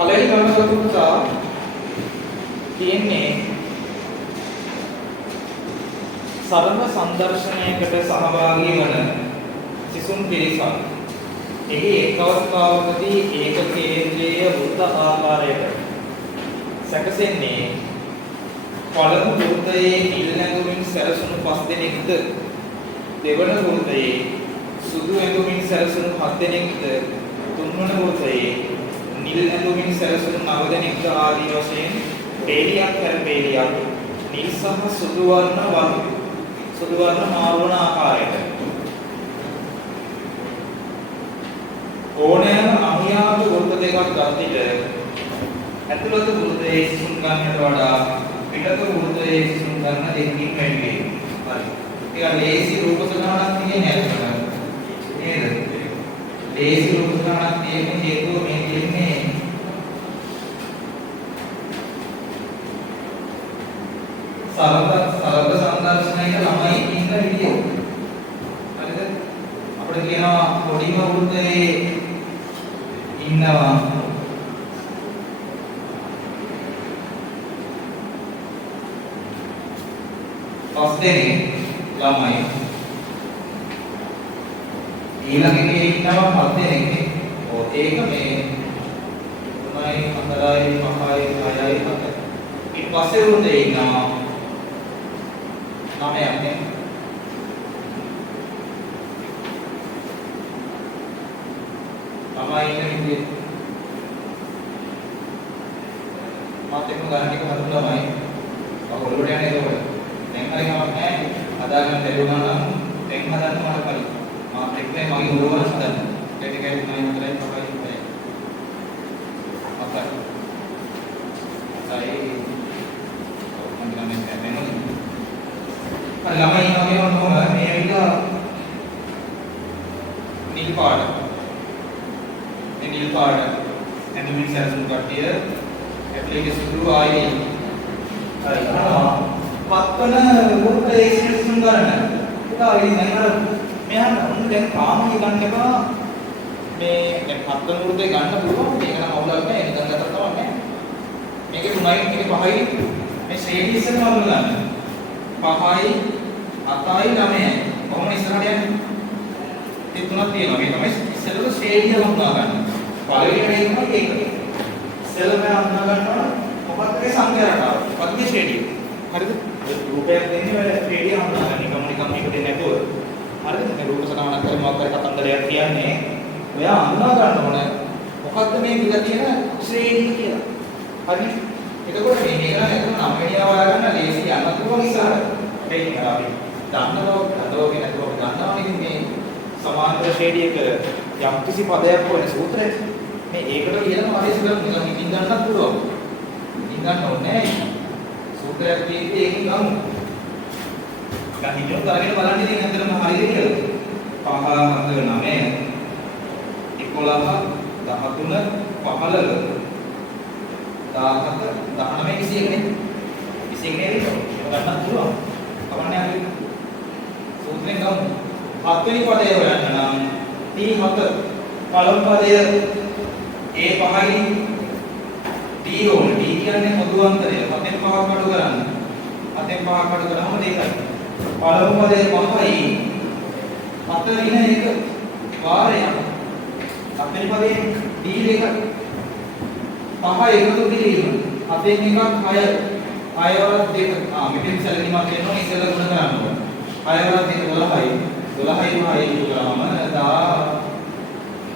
පළවෙනි ගණන පුතා කියන්නේ සරල සංදර්ශනයකට සහභාගී වන සිසුන් පිරිසක්. එහි එක් අවස්ථාවකදී ඒක කේන්ද්‍රීය වෘත්ත ආකාරයකට සැකසෙන්නේ පළමු වෘත්තයේ නිල් ඇඳුමින් සැරසුණු 5 දෙනෙක්ද දෙවන වෘත්තයේ සුදු ඇඳුමින් සැරසුණු 7 දෙනෙක්ද තුන්වන වෘත්තයේ නිල් ඇඳුමින් සැරසුණු 9 දෙනෙක්ද ආදී වශයෙන් පේලියක් හැර පේලියක් නිල් සහ සුදු වර්ණ මාරුවන ආකාරයට ඕනෑම අනුයාත වෘත්ත දෙකක් ගත් විට ඇතුළත වෘත්තයේ සිසුන් ගන්නට වඩා පිටත වෘත්තයේ සිසුන් ගන්න දෙකකින් වැඩි වේ. හරි. ඒක ලේසි රූප සටහනක් තියෙන්නේ නැහැ. නේද? ලේසි රූප සටහනක් තියෙන්නේ හේතුව මේ කියන්නේ සරල සංදර්ශනයක ළමයි ඉන්න විදිය. හරිද? අපිට කියනවා පොඩිම වෘත්තයේ ඉන්නවා පස්දෙනෙක් ළමයි. ඊළඟ එකේ ඉන්නවා 7 දෙනෙක්. ඒක මේ 3යි 4යි 5යි 6යි 7යි. ඊට පස්සේ වෘත්තයේ ඉන්නවා 9ක් නේ. ළමයි ඉන්න විදිහ මාත් එක්ක ගන්න එක හදු ළමයි. ඔයගොල්ලෝ යන්නේ ඒකවල. දැන් හරි කමක් නැහැ. හදාගන්න ලැබුණා නම් දැන් හදන්න මට කලින්. මාත් එක්කයි මගේ උරවල් හදන්න. ටික ටික 9 4යි 5යි 6යි. අපර. අයි මම ගන්න බැහැ. ළමයි ඉන්නවා කියනකොම මේ ඇවිල්ලා නිල් පාට. මේ නිල් පාට ඇඳුමින් සැරසුණු කට්ටිය ඇප්ලිකේෂන් සුදු ආයේ. හරි. පත්වන වෘත්තයේ සිසුන් ගන්න. පුතා ඉතින් දැන් මෙහාට උන් දැන් කාමයේ ගන්න එපා. මේ දැන් පත්වන වෘත්තේ ගන්න පුළුවන්. මේක නම් අවුලක් නෑ. නිකන් ගත්තා තමයි නෑ. මේකේ 3යි මේකේ 5යි මේ ශ්‍රේණි ඉස්සරහම ගන්න. 5යි 7යි 9යි. කොහොමද ඉස්සරහට යන්නේ? ඒ තුනක් තියෙනවා. මේ තමයි ඉස්සරහට ශ්‍රේණිය හඳුනා ගන්න. පළවෙනි එක තමයි ඒක. ඉස්සරහම හඳුනා ගන්නවා මොකක්ද මේ සංඛ්‍යා රටාව. මොකක්ද ශ්‍රේණිය? හරිද? රූපයක් දෙන්නේ ඔය ශ්‍රේණිය හඳුනා ගන්න. නිකම් මේක දෙන්නේ නැතුව. හරිද? මේ රූප සටහනක් කරේ මොකක් හරි කතන්දරයක් කියන්නේ ඔයා හඳුනා ගන්න ඕනේ. මොකක්ද මේ විලා තියෙන ශ්‍රේණිය කියලා. හරිද? එතකොට මේ නේද එතන 9 වෙනිය හොයාගන්න ලේසි යන්න පුළුවන් ඉස්සරහට. ඒක කරාවි. දන්නවෝගේ නැතුව දන්නවනේ මේ සමාන්තර ශ්‍රේණියක යම්කිසි පදයක් වන සූත්‍රය. මේ ඒකට ලියන ආදේශ කරන නිකන් ඉඳින් ගන්නත් පුළුවන්. ඉඳින් ගන්න ඕනේ නැහැ. සූත්‍රයක් තියෙද්දි ඒකෙන් ගමු. දැන් හිතමු කරගෙන බලන්න ඉතින් ඇත්තටම හරියද කියලා. 5 7 9 11 13 15 17 19 21නේ 21 නේද? ගන්නත් පුළුවන්. කවන්නේ අපි සූත්‍රයෙන් ගමු. 7 වෙනි පදය හොයන්න නම් T7 පළමු පදය A5යි D ඕනේ. D කියන්නේ පොදු අන්තරය. 7න් 5ක් අඩු කරන්න. 7න් 5ක් අඩු කරාම දෙකයි. පළමු පදයේ 5යි 7 ඍණ 1 වාරයක්. 7 වෙනි පදයේ D 2 5 එකතු කිරීම 7න් 1ක් 6 6 වරක් 2 මෙතෙන් සැලකිලිමත් වෙනවා ඉස්සෙල්ලා ගුණ කරන්න ඕන 6 වරක් 2 12යි 12යි 5යි එකතු කරාම 10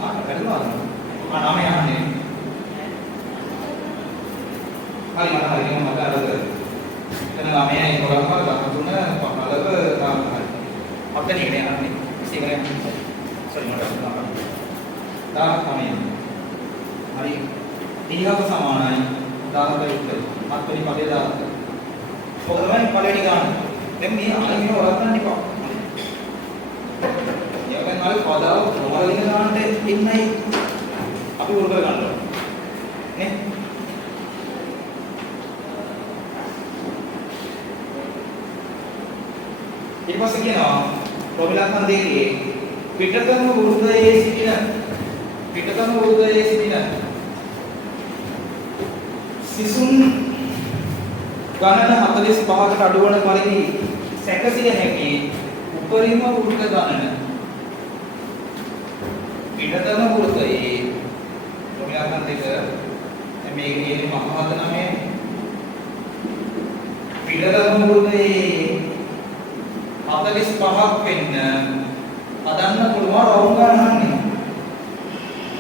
වැටෙනවා 9 යන්නේ හරි මට අරද එතන 9යි 11යි 13 15 10 හරි යන්නේ ඉස්සෙල්ලා සරි මට 19 හරි 30ක සමානයි 17 යුක්තයි. 7 වෙනි පදේ 17. ඔක තමයි පළවෙනි ගාන. දැන් මේ අනිත් වරක් ගන්න එපා. යකෙන් ආවේ පදාව මොහලින ගන්නට ඉන්නයි අපි උර කර ගන්න ඕනේ. නේ? ඊට පස්සේ කියනවා ප්‍රොබිලක්ෂණ දෙකේ පිටතම වෘත්තයේ සිටින සිසුන් ගණන 45කට අඩු වන පරිදි සැකසිය හැකි උපරිම වෘත ගණන පිටතම වෘතයේ ඔයාලන් දෙක මේ කියන්නේ මහවත නමේ පිටතම වෘතයේ 45ක් වෙන්න හදන්න පුළුවන් රවුම් ගණන්නේ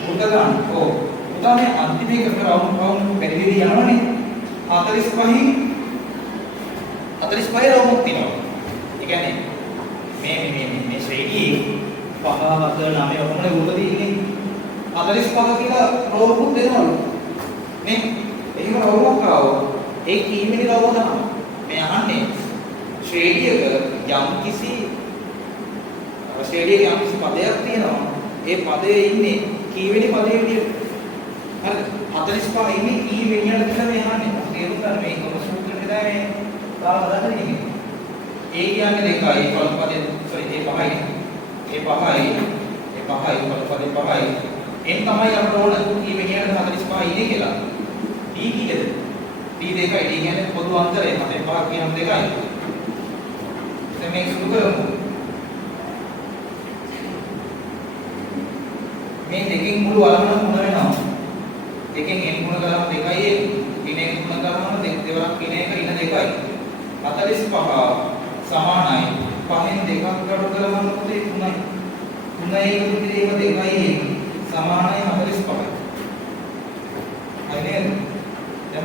වෘත ගණන. ඔව්. උදානේ අන්තිම එක රවුම් බැරි වෙවි යනවනේ. 45 රවුමක් තියෙනවා. ඒ කියන්නේ මේ ශ්‍රේණියේ 5 7 9 ඔක්කොම වෘත තියෙන්නේ. 45 කියලා රවුමක් දෙනවලු. මේ එහෙම රවුමක් ආවොත් ඒ කීවෙනි රවුම තමයි. මේ අහන්නේ ශ්‍රේණියක යම්කිසි ශ්‍රේණියක යම්කිසි පදයක් තියෙනවා. ඒ පදයේ ඉන්නේ කීවෙනි පදයේ විදියට. හරිද? 45 ඉන්නේ කීවෙනියට කියලා මේ අහන්නේ. තේරුම් ගන්න මේ කොමසුත්‍රේ දාන්නේ තාම හදන්න ඉන්නේ. ඒ කියන්නේ දෙකයි පදපදේ සෝරි ඒ පහයි. ඒ පහයි පදපදේ පහයි. එන් තමයි අපට ඕන කීවෙනියට 45 ඉන්නේ කියලා. D කීයද? D දෙකයි. D කියන්නේ පොදු අන්තරය. 45 කියනම් දෙකයි. දැන් මේක සුදු කරමු. මේ දෙකෙන් මුළු වලම 3 වෙනවා. දෙකෙන් n ගුණ කරාම 2යි n n ගුණ කරාම දෙවරක් n එක ඉන 2යි. 45 සමානයි 5න් දෙකක් අඩු කරාම මොකද 3යි. 3යි එකතු කිරීම 2යි සමානයි 45යි. හරි නේද? දැන්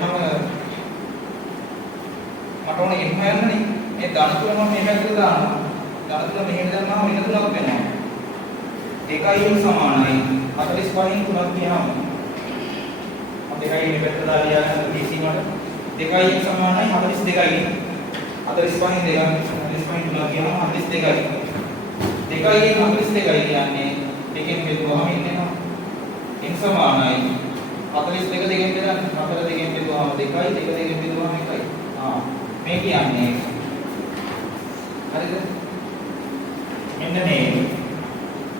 මට ඕනේ n හොයන්නනේ. මේ ධන තුන මම මේ පැත්තට දානවා. ධන තුන මෙහෙට දැම්මම වෙන තුනක් වෙනවා. 2යි සමානයි 45න් 3ක් කියනවා. දෙකයි මේ පැත්තට දාලා යන DC වල 2යි සමානයි 42යි 45න් 2ක් 45න් 3ක් කියනවා 42යි 2යි 42යි කියන්නේ දෙකෙන් බෙදුවාම ඉන්නවා n සමානයි 42 දෙකෙන් බෙදන්න 4 දෙකෙන් බෙදුවාම 2යි 2 දෙකෙන් බෙදුවාම 1යි මේ කියන්නේ හරිද මෙන්න මේ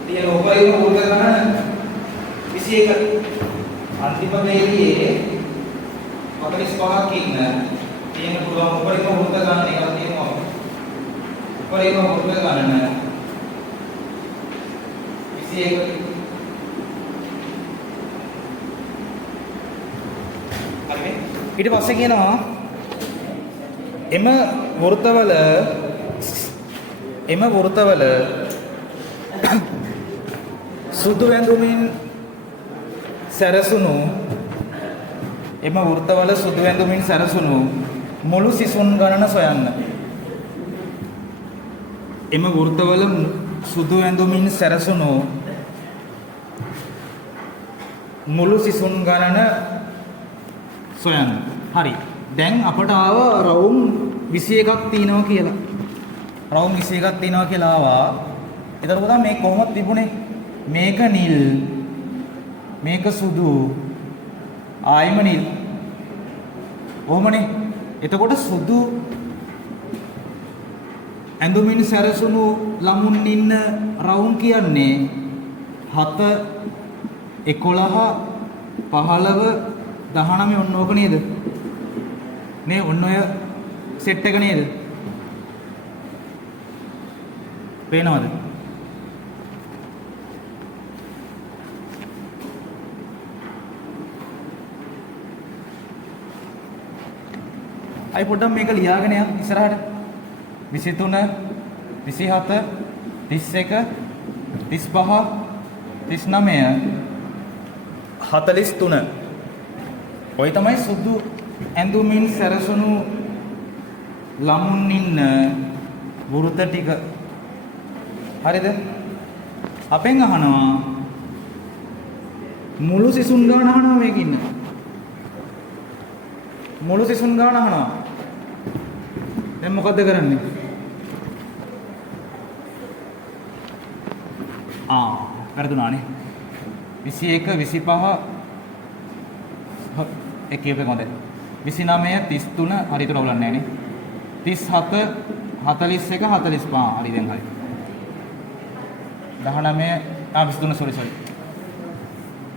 තියෙන උපරිම වෘත ගණන 21 අන්තිම වේදියේ 45ක් ඉන්න තියෙන පුළුවන් උපරිම වෘත ගණන එකක් තියෙනවා. උපරිම වෘත ගණන 21. හරිනේ. ඊට පස්සේ කියනවා එම වෘතවල සුදු ඇඳුමින් සැරසුණු මුළු සිසුන් ගණන සොයන්න. එම වෘතවල සුදු ඇඳුමින් සැරසුණු මුළු සිසුන් ගණන සොයන්න. හරි. දැන් අපට ආව රවුම් 21ක් තියෙනවා කියලා. රවුම් 21ක් තියෙනවා කියලා ආවා. එතකොට මේ කොහොමද තිබුණේ? මේක නිල් මේක සුදු ආයිම නිල් ඕමනේ. එතකොට සුදු ඇඳුමින් සැරසුණු ළමුන් ඉන්න රවුම් කියන්නේ 7 11 15 19 ඔන්න ඕක නේද? මේ ඔන්න ඔය සෙට් එක නේද? පේනවද? අයි පොඩ්ඩක් මේක ලියාගෙන යන්න ඉස්සරහට 23 27 31 35 39 43 ඔය තමයි සුදු ඇඳුමින් සැරසුණු ළමුන් ඉන්න වෘත ටික. හරිද? අපෙන් අහනවා මුළු සිසුන් ගාන අහනවා මේක ඉන්න. මුළු සිසුන් ගාන අහනවා. දැන් මොකද්ද කරන්නේ? වැරදුනානේ. 21 25 එක කියපේ කොහොමද? 29 33 හරියට අවුලක් නැහැ නේ. 37 41 45 හරි දැන් හරි. 19 23 sorry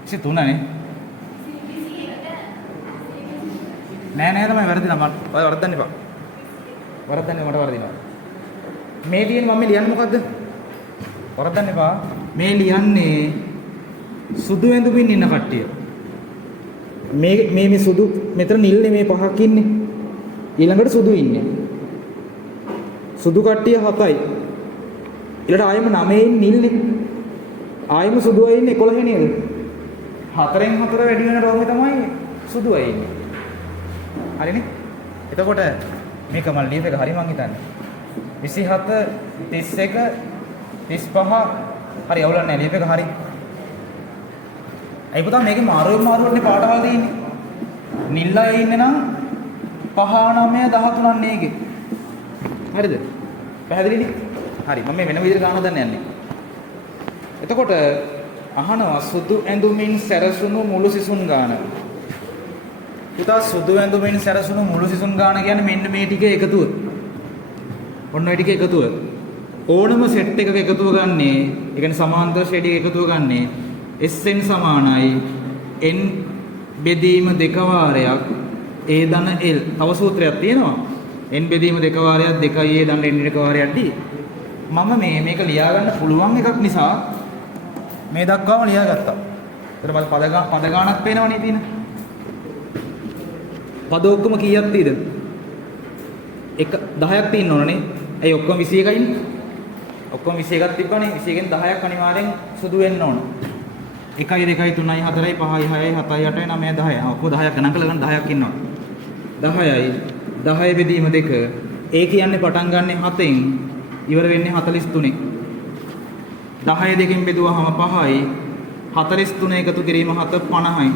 23 නේ. නෑ තමයි වැරදිලා මම ඔය වරද්දන්න එපා. වරද්දන්නේ මට වරදිනවා. මේ තියෙන මම ලියන්නේ මොකද්ද? වරද්දන්න එපා. මේ ලියන්නේ සුදු ඇඳුමින් ඉන්න කට්ටිය. මේ සුදු මෙතන නිල්නේ මේ පහක් ඉන්නේ. ඊළඟට සුදු ඉන්නේ. සුදු කට්ටිය 7යි. ඊළඟට ආයෙම 9න් නිල්නේ. ආයෙම සුදු අය ඉන්නේ 11 නේද? 4න් 4 වැඩි වෙන රෝගේ තමයි සුදු අය ඉන්නේ. හරිනේ? එතකොට මේක මම ලියපු එක හරි මං හිතන්නේ. 27 31 35 හරි අවුලක් නැහැ ලියපු එක හරි. අයි පුතා මේකේ මාරුවන්නේ පාඩවල තියෙන්නේ. නිල් අය ඉන්නේ නම් 5 9 13ක් නේගේ. හරිද? පැහැදිලිනේ? හරි මම මේ වෙන විදිහට ගන්න හදන්න යන්නේ. එතකොට අහනවා සුදු ඇඳුමින් සැරසුණු මුළු සිසුන් ගාන. පුතා සුදු ඇඳුමින් සැරසුණු මුළු සිසුන් ගාන කියන්නේ මෙන්න මේ ටික එකතුව. ඔන්න ඔය ටික එකතුව. ඕනම සෙට් එකක එකතුව ගන්නේ, ඒ කියන්නේ සමාන්තර ෂේඩ් එක එකතුව ගන්නේ SN සමානයි n බෙදීම 2 වාරයක් a ධන l. තව සූත්‍රයක් තියෙනවා. n බෙදීම 2 වාරයක් 2a ධන n 1 වාරයක් d. මම මේක ලියා ගන්න පුළුවන් එකක් නිසා මේ දක්වාම ලියාගත්තා. ඊට පස්සේ පද ගානක් පේනවනේ තියෙන. පද ඔක්කොම කීයක් තියෙද? 10ක් තියෙන්න ඕනනේ. ඇයි ඔක්කොම 21යිනේ? ඔක්කොම 21ක් තිබ්බනේ. 21න් 10ක් අනිවාර්යෙන් සුදු වෙන්න ඕන. 1 2 3 4 5 6 7 8 9 10. ඔක්කොම 10ක් ගණන් කරලා ගන්න 10ක් ඉන්නවා. 10යි 10 බෙදීම 2. ඒ කියන්නේ පටන් ගන්නෙ 7න් ඉවර වෙන්නේ 43. 10 දෙකෙන් බෙදුවාම 5යි 43 එකතු කිරීම 7 50යි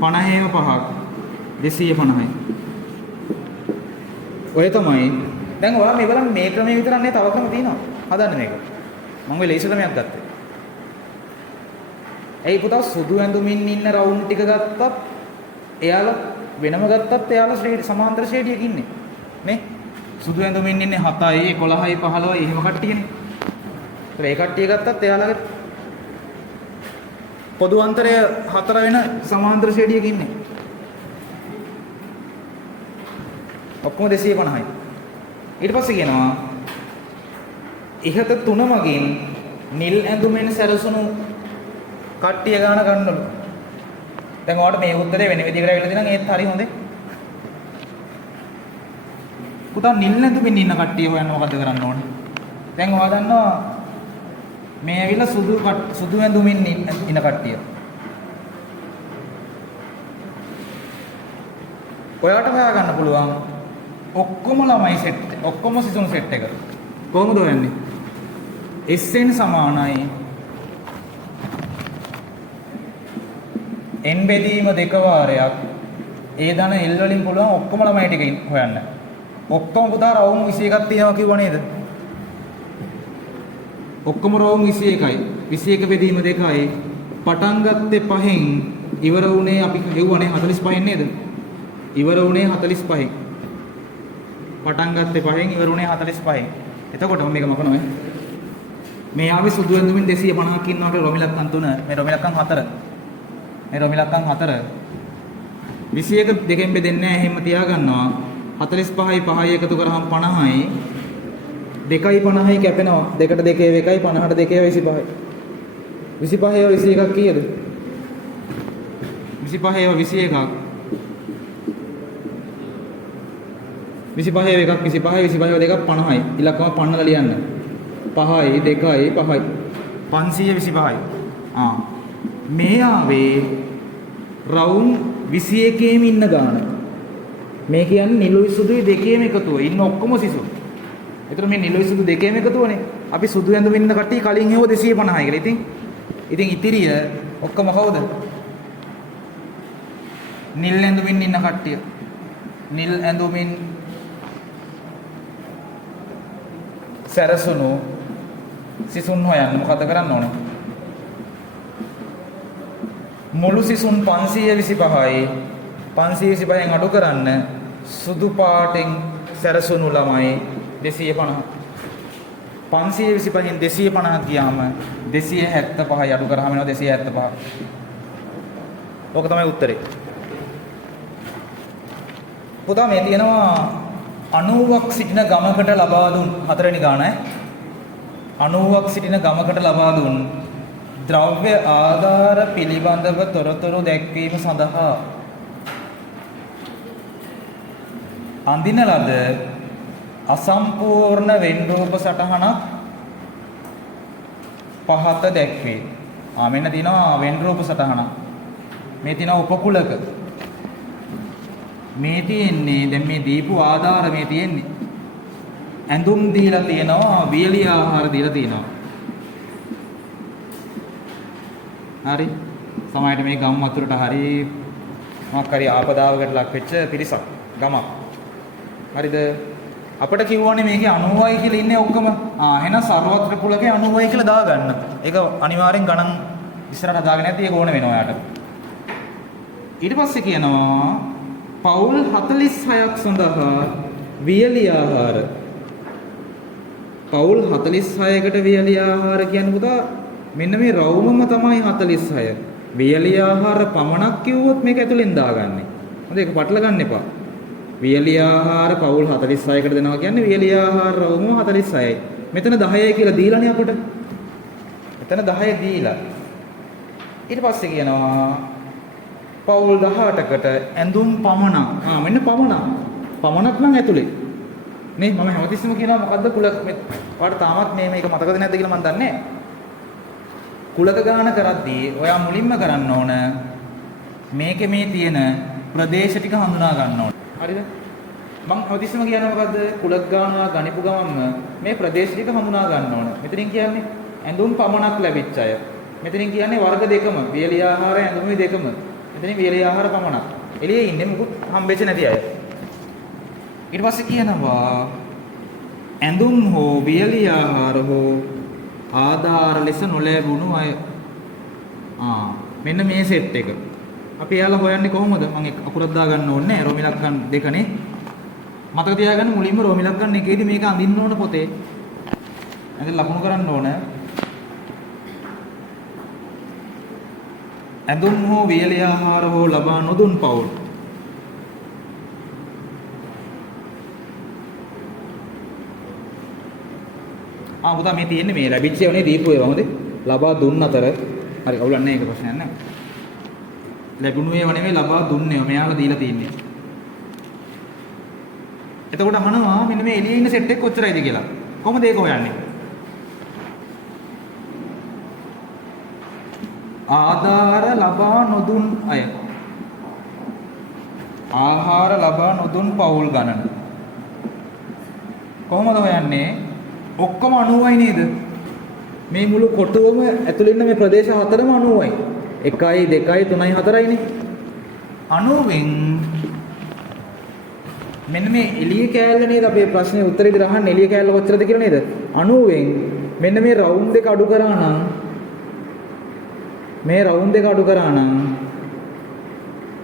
50ේම 5ක් 250යි. ඔය තමයි. දැන් ඔයාලා මේ බලන්න මේ ක්‍රමයේ විතරක් නේ තව ක්‍රම තියෙනවා. හදන්න මේක. මම ඔය ලේසි ක්‍රමයක් ගත්තා. ඇයි පුතා සුදු ඇඳුමින් ඉන්න රවුන්ඩ් ටික ගත්තත් එයාලා වෙනම ගත්තත් එයාලා ශ්‍රේණි සමාන්තර ශ්‍රේණියක ඉන්නේ. නේ? සුදු ඇඳුමින් ඉන්නේ 7යි 11යි 15යි එහෙම කට්ටියනේ. ඒ කට්ටිය ගත්තත් එයාලගේ පොදු අන්තරය 4 වෙන සමාන්තර ශ්‍රේණියක ඉන්නේ. ඔක්කොම 250යි. ඊට පස්සේ කියනවා ඉහත තුන මගින් නිල් ඇඳුමෙන් සැරසුණු කට්ටිය ගාන ගන්නලු. දැන් ඔයාලට මේ උත්තරේ වෙන විදිහකට ඇවිල්ලා තියෙනවා ඒත් හරි හොඳේ. පුතා නිල් ඇඳුමින් ඉන්න කට්ටිය හොයන්න මොකද කරන්න ඕනේ? දැන් ඔයා දන්නවා මේ ඇවිල්ලා සුදු ඇඳුමින් ඉන්න කට්ටිය. ඔයාලට හොයා ගන්න පුළුවන් ඔක්කොම ළමයි සෙට් ඔක්කොම සිසුන් සෙට් එක. කොහොමද හොයන්නේ? SN සමානයි n බෙදීම 2 වාරයක් a ධන l වලින් පුළුවන් ඔක්කොම ළමයි ටික හොයන්න. ඔක්කොම පුතා රවුම් 21ක් තියෙනවා කිව්වා නේද? ඔක්කොම රවුම් 21යි. 21 බෙදීම 2යි. පටන් ගත්තේ 5න් ඉවර වුණේ අපි හෙව්වනේ 45න් නේද? ඉවර වුණේ 45න්. පටන් ගත්තේ 5න් ඉවර වුණේ 45න්. එතකොට මේක මොකනොයි? මේ ආවේ සුදු ඇඳුමින් 250ක් ඉන්නවට රොමිලක්කන් 3. මේ රොමිලක්කන් 4. මේ රොමිලක්කන් 4. 21 දෙකෙන් බෙදෙන්නේ නැහැ. එහෙම තියාගන්නවා. 45යි 5යි එකතු කරාම 50යි. 2යි 50යි කැපෙනවා. 2ට 2 1යි 50ට 2 25යි. 25 21ක් කීයද? 25 21ක්. 25 එකක් 25 25 දෙකක් 50යි. ඉලක්කම පන්නලා ලියන්න. 5යි 2යි 5යි 525යි. මේ ආවේ රවුම් 21ෙම ඉන්න ගාන. මේ කියන්නේ නිලුයි සුදුයි දෙකේම එකතුව. ඉන්න ඔක්කොම සිසු. ඒතර මේ නිලුයි සුදු දෙකේම එකතුවනේ. අපි සුදු ඇඳුම් ඉන්න කට්ටිය කලින් හෙව 250යි කියලා. ඉතින් ඉතිරිය ඔක්කොම කවුද? නිල් ඇඳුමින් ඉන්න කට්ටිය. නිල් ඇඳුමින් සැරසුණු සිසුන් හොයන්න මොකද කරන්න ඕනේ? මුළු සිසුන් 525යි 525න් අඩු කරන්න සුදු පාටින් සැරසුණු ළමයි 250. 525න් 250 ගියාම 275යි අඩු කරාම එනවා 275. ඕක තමයි උත්තරේ. පුතා මේ තියෙනවා 90ක් සිටින ගමකට ලබා දුන් හතරවෙනි ගානයි 90ක් සිටින ගමකට ලබා දුන් ද්‍රව්‍ය ආධාර පිළිබඳව තොරතුරු දැක්වීම සඳහා අඳින ලද අසම්පූර්ණ වෙන්රූප සටහනක් පහත දැක්වේ. මෙන්න තියෙනවා වෙන්රූප සටහනක්. මේ තියෙනවා උපකුලක. මේ තියෙන්නේ දැන් මේ දීපු ආධාර මේ තියෙන්නේ. ඇඳුම් දීලා තියෙනවා, වියලි ආහාර දීලා තියෙනවා. හරි. සමහරවිට මේ ගම් වතුරට හරි මොකක් හරි ආපදාවකට ලක් වෙච්ච පිරිසක් ගමක්. හරිද? අපිට කිව්වනේ මේකේ 90යි කියලා ඉන්නේ ඔක්කොම. එහෙනම් සර්වත්‍ර කුලකේ 90යි කියලා දාගන්න. ඒක අනිවාර්යෙන් ගණන් ඉස්සරහට දාගෙන නැති ඒක ඕන වෙනවා යාට. ඊට පස්සේ කියනවා පවුල් 46ක් සඳහා වියලි ආහාර. පවුල් 46කට වියලි ආහාර කියන්නේ පුතා මෙන්න මේ රවුමම තමයි 46. වියලි ආහාර පමණක් කිව්වොත් මේක ඇතුලෙන් දාගන්නේ. හොඳ ඒක පටල ගන්න එපා. වියලි ආහාර පවුල් 46කට දෙනවා කියන්නේ වියලි ආහාර රවුම 46යි. මෙතන 10යි කියලා දීලානේ අපට. මෙතන 10 දීලා. ඊට පස්සේ කියනවා පවුල් 18කට ඇඳුම් පමණක්. මෙන්න පමණක්. පමණක් නම් ඇතුලේ. නේ මම හැමතිස්සෙම කියනවා මොකද්ද කුලක ඔයාලට තාමත් මේක මතකද නැද්ද කියලා මම දන්නේ නැහැ. කුලක ගාන කරද්දී ඔයා මුලින්ම කරන්න ඕන මේකේ මේ තියෙන ප්‍රදේශ ටික හඳුනා ගන්න ඕන. හරිද? මම හැමතිස්සෙම කියනවා මොකද්ද කුලක ගානවා ගනිපු ගමන්ම මේ ප්‍රදේශ ටික හඳුනා ගන්න ඕන. මෙතනින් කියන්නේ ඇඳුම් පමණක් ලැබිච්ච අය. මෙතනින් කියන්නේ වර්ග දෙකම වියලි ආහාර ඇඳුම් දෙකම. මෙතනින් වියලි ආහාර පමණක්. එළියේ ඉන්නේ මොකුත් හම්බෙච්ච නැති අය. ඊට පස්සේ කියනවා ඇඳුම් හෝ වියලි ආහාර හෝ ආධාර ලෙස නොලැබුණු අය. මෙන්න මේ සෙට් එක. අපි යාලා හොයන්නේ කොහොමද? මම අකුරක් දාගන්න ඕනේ නැහැ. රෝමිලක්කන් දෙකනේ. මතක තියාගන්න මුලින්ම රෝමිලක්කන් එකේදී මේක අඳින්න ඕන පොතේ. ඇඳ ලකුණු කරන්න ඕන. ඇඳුම් හෝ වියලි ආහාර හෝ ලබා නොදුන් පවුල්. පුතා මේ තියෙන්නේ මේ ලැබිච්ච ඒවානේ දීපු ඒවා හොඳේ. ලබා දුන්න අතර හරි කවුලක් නැහැ ඒක ප්‍රශ්නයක් නැහැ. ලැබුණු ඒවා නෙමෙයි ලබා දුන්නේ. මෙයාලා දීලා තින්නේ. එතකොට අහනවා මෙන්න මේ එළියේ ඉන්න සෙට් එක කොච්චරයිද කියලා. කොහොමද ඒක හොයන්නේ? ආධාර ලබා නොදුන් අය. ආහාර ලබා නොදුන් පවුල් ගණන. කොහොමද හොයන්නේ? ඔක්කොම 90යි නේද? මේ මුළු කොටුවම ඇතුළේ ඉන්න මේ ප්‍රදේශ හතරම 90යි. 1යි 2යි 3යි 4යිනේ. 90න් මෙන්න මේ එළිය කෑල්ල නේද අපේ ප්‍රශ්නේ උත්තරේදී අහන්නේ එළිය කෑල්ල කොච්චරද කියලා නේද? 90න් මෙන්න මේ රවුම් දෙක අඩු කරා නම්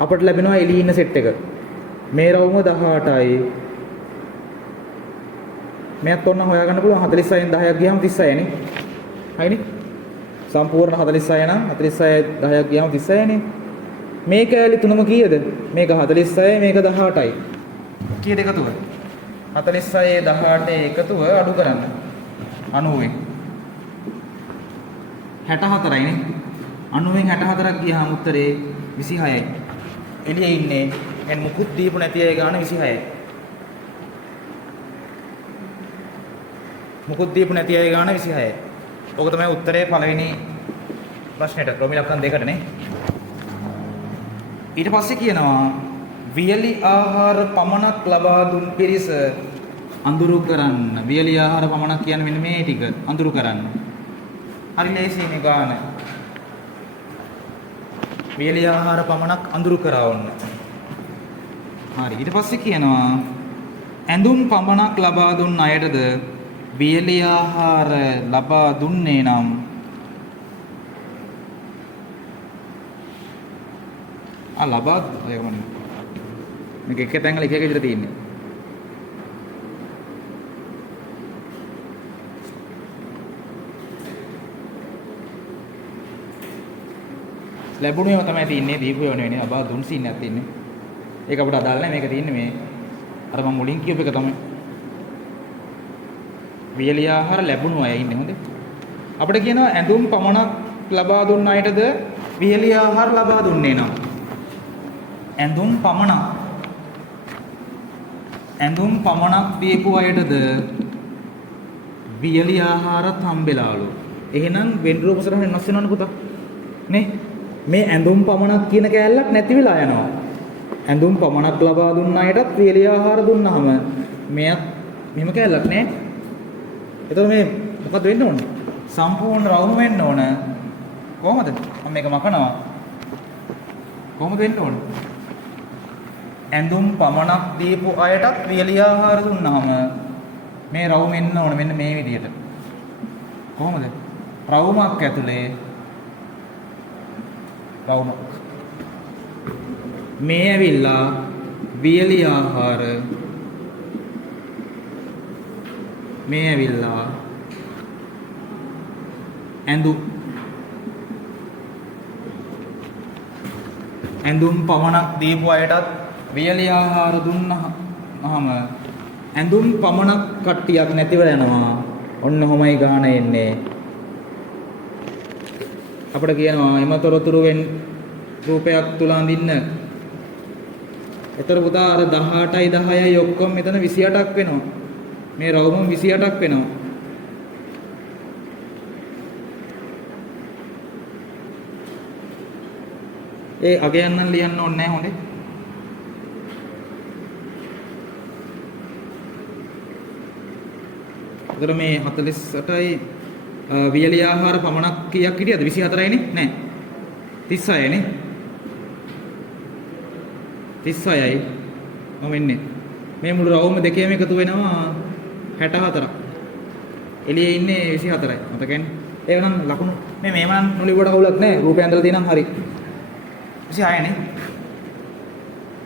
අපට ලැබෙනවා එළියේ ඉන්න සෙට් එක. මේ රවුම 18යි. මෙයත් ඔන්න හොයාගන්න පුළුවන් 46න් 10ක් ගියාම 36යි නේ. හයිනේ. සම්පූර්ණ 46 නම් 46 10ක් ගියාම 36 නේ. මේ කෑලි තුනම කීයද? මේක 46යි මේක 18යි. කීයද එකතුව? 46 18 එකතුව අඩු කරන්න. 90න් 64යි නේ. 90න් 64ක් ගියාම උත්තරේ 26යි. එළියේ ඉන්නේ එන් මුකුත් දීපු නැති අය ගාන 26යි. මුකුත් දීපු නැති අය ගාන 26යි. ඕක තමයි උත්තරේ පළවෙනි ප්‍රශ්නෙට. රෝමිලක්කන් දෙකට නේ. ඊට පස්සේ කියනවා වියලි ආහාර පමණක් ලබා දුන් පිරිස අඳුරු කරන්න. වියලි ආහාර පමණක් කියන්නේ මෙන්න මේ ටික අඳුරු කරන්න. හරි ලේසි මේ ගාන. වියලි ආහාර පමණක් අඳුරු කරවන්න. හරි. ඊට පස්සේ කියනවා ඇඳුම් පමණක් ලබා දුන් අයටද වියලි ආහාර ලබා දුන්නේ නම් ලබා ඔයගොල්ලෝ මේක එක තැන්වල එක එක විදිහට තියෙන්නේ. ලැබුණේම තමයි තියෙන්නේ දීපු ඒවා නෙවෙයි ලබා දුන් සීන් එකක් තියෙන්නේ. ඒක අපිට අදාළ නැහැ මේක තියෙන්නේ මේ අර මම මුලින් කියපු එක තමයි. වියලි ආහාර ලැබුණු අය ඉන්නේ හොඳේ. අපිට කියනවා ඇඳුම් පමණක් ලබා දුන්න අයටද වියලි ආහාර ලබා දුන්නේ නම්. ඇඳුම් පමණක් දීපු අයටද වියලි ආහාරත් හම්බෙලාලු. එහෙනම් වෙන් රූප සරහන වෙනස් වෙනවනේ පුතා. නේ? මේ ඇඳුම් පමණක් කියන කෑල්ලක් නැති වෙලා යනවා. ඇඳුම් පමණක් ලබා දුන්න අයටත් වියලි ආහාර දුන්නාම මෙයත් මෙහෙම කෑල්ලක් නෑ. එතකොට මේ මොකද වෙන්න ඕන? සම්පූර්ණ රවුම වෙන්න ඕන. කොහොමද? මම මේක මකනවා. කොහොමද වෙන්න ඕන? ඇඳුම් පමණක් දීපු අයටත් වියලි ආහාර දුන්නාම මේ රවුම එන්න ඕන මෙන්න මේ විදියට. කොහොමද? රවුමක් ඇතුලේ රවුමක්. මේ ඇවිල්ලා වියලි ආහාර මේ ඇවිල්ලා ඇඳුම් පමණක් දීපු අයටත් වියලි ආහාර දුන්නාම ඇඳුම් පමණක් කට්ටියක් නැතිව යනවා. ඔන්න ඔහොමයි ගාන එන්නේ. අපිට කියනවා එමතරතුරුවෙන් රූපයක් තුල අඳින්න. ඒතර පුතා අර 18යි 10යි ඔක්කොම මෙතන 28ක් වෙනවා. මේ රවුම 28ක් වෙනවා. ඒ අගයන් නම් ලියන්න ඕනේ නැහැ හොඳේ. ඒතර මේ 48යි වියලි ආහාර පමණක් කීයක් හිටියද? 24යි නේ? නෑ. 36යි නේ? 36යි මම එන්නේ. මේ මුළු රවුම දෙකේම එකතු වෙනවා 64ක්. එළියේ ඉන්නේ 24යි. මතකන්නේ? ඒක නම් ලකුණු මේව නම් නොලිව්වට කවුලක් නැහැ. රූපය ඇඳලා තියෙනම් හරි. 26 නේ?